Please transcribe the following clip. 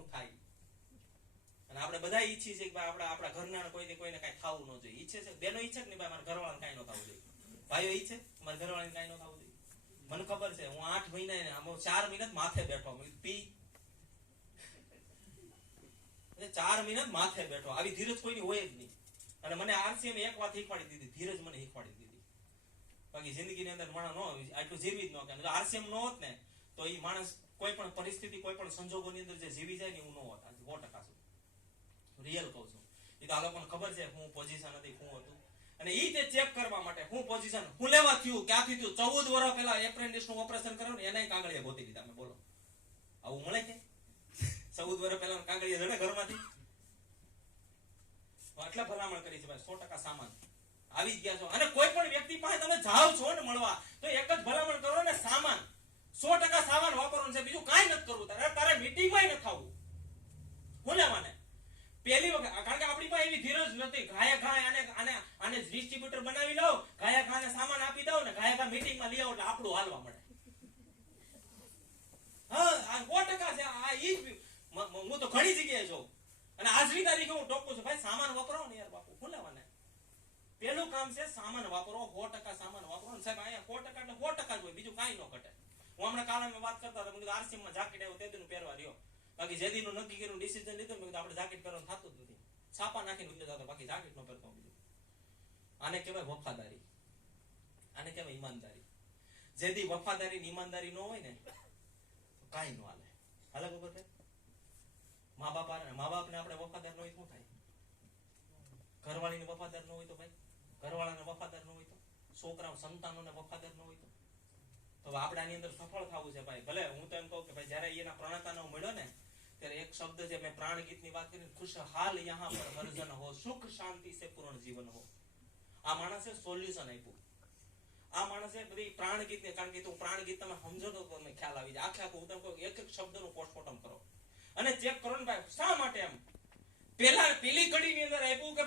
શું થાય. અને આપણે બધા ઈચ્છીએ છીએ કે ભાઈ આપણા ઘરના કોઈને કઈ થવું ન જોઈએ. ઈચ્છે છે બેનો ઈચ્છે કે ભાઈ મારા ઘરવાળાને કઈ ન થવું જોઈએ. ભાઈઓ ઈચ્છે મારા ઘરવાળાને કઈ ન થવું જોઈએ. મને ખબર છે હું 8 મહિના 4 મહિના માથે બેઠો પી 4 મહિના માથે બેઠો. આવી ધીરજ કોઈની હોય જ નહીં. અને મને આરસીએમ એક વાત શીખવાડી દીધી, ધીરજ મને શીખવાડી દીધી. બાકી જિંદગીની અંદર માણસ નો આટલું જીવી જ ન કે આરસીએમ નો હોત ને તો એ માણસ કોઈ પણ પરિસ્થિતિ કોઈ પણ સંજોગોની અંદર જે જીવી જાય ને એવું ન હોત. આજે 100% છું, રિયલ કહું છું. એ તો આ લોકોને ખબર છે હું પોઝિશન હતી, હું હતું. અને એ તે ચેક કરવા માટે હું પોઝિશન હું લેવા થયું, ક્યાંથી થયું. 14 વર્ષ પહેલા એપ્રેન્ટિસ નું ઓપરેશન કર્યું ને એને કાગળિયા ગોતી લીધા. મેં બોલો આવું મળે કે? 14 વર્ષ પહેલા કાગળિયા જડે ઘરમાંથી? આટલા ભલામણ કરી છે ભાઈ. 100% સામાન આવી જ ગયા છો. અને કોઈ પણ વ્યક્તિ પાસે તમે જાઓ છો ને મળવા તો એક જ ભલામણ કરો ને, સામાન 100% સામાન વાપરવાનું છે, બીજું કાંઈ નથી કરવું. તારે મીટિંગમાં નથી થવું. હું લેવાને પહેલી વખત, કારણ કે આપણી પાસે એવી ધીરજ નથી. ઘાયા આને ડિસ્ટ્રીબ્યુટર બનાવી લો, ઘાયા સામાન આપી દો ને ઘાયા મીટિંગમાં લઈ આવો એટલે આપણું હાલવા મળે. હા 100% છે આ. હું તો ઘણી જગ્યાએ જોઉં અને આજની તારીખે હું ટોકું છું ભાઈ સામાન વાપરો ને યાર બાપુ. શું લેવાને? પેલું કામ છે સામાન વાપરો. 100% સામાન વાપરો ને સાહેબ. અહીંયા 100% એટલે 100% જ હોય, બીજું કાંઈ ન ઘટે. હું હમણાં કાલે વાત કરતા હતા, આરસીએમ માં જાકેટ આવ્યો તે દીનું પહેરવા રહ્યો. બાકી જે દીનું નક્કી કર્યું ડિસિઝન લીધું મેં આપણે જાકેટ પહેરવાનું થતું જ નથી. છાપા નાખીને ઉતરી જતો, બાકી જાકેટ નો પહેરતો. બીજું આને કહેવાય વફાદારી, આને કહેવાય ઈમાનદારી. જે દી વફાદારી ઈમાનદારી ન હોય ને તો કાંઈ ન હાલે. હાલે ખબર છે? મા બાપને આપણે વફાદાર ન હોય શું થાય? ઘરવાળીને વફાદાર ન હોય તો ભાઈ, ઘરવાળાને વફાદાર ન હોય તો, છોકરાઓ સંતાનોને વફાદાર ન હોય તો આપણે આની અંદર સફળ થવું છે ભાઈ. ભલે હું તો એમ કહું કે ભાઈ જયારે એના પ્રણતાનો મળ્યો ને ત્યારે એક શબ્દ છે, મેં પ્રાણ ગીતની વાત કરી, ખુશહાલ યહાં પર વર્જન હો, સુખ શાંતિ સે પૂર્ણ જીવન હો. આ માણસે સોલ્યુશન આપ્યું. આ માણસે બધી પ્રાણ ગીતને, કારણ કે તું પ્રાણ ગીત તમે સમજો તો તમને ખ્યાલ આવી જાય. આખે આખું હું તમને કહું એક શબ્દનું પોસ્ટમોર્ટમ કરો અને ચેક કરો ને ભાઈ શા માટે એમ. પેલી કડીની અંદર આપ્યું કે